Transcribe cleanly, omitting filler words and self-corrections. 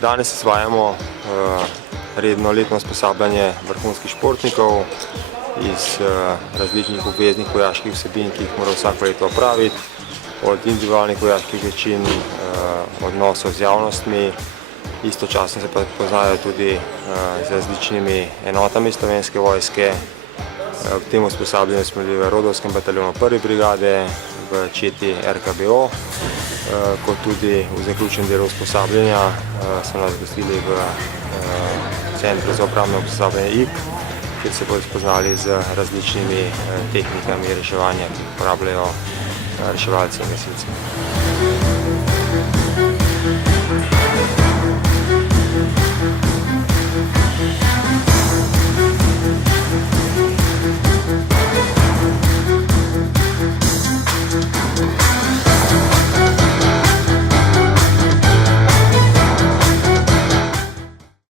Danes izvajamo redno letno usposabljanje vrhunskih športnikov iz različnih obveznih vojaških vsebin, ki jih mora vsako leto opraviti, od individualnih vojaških veščin, odnosov z javnostmi. Istočasno se pa poznajo tudi z različnimi enotami Slovenske vojske. V tem usposabljanju smo bili v Rodovskem bataljonu 1. brigade, v četi RKBO, kot tudi v zaključnem delu usposabljanja so nas gostili v Centru za obrambno usposabljanje IG, kjer se bodo spoznali z različnimi tehnikami reševanja, ki jih uporabljajo reševalci in gasilci.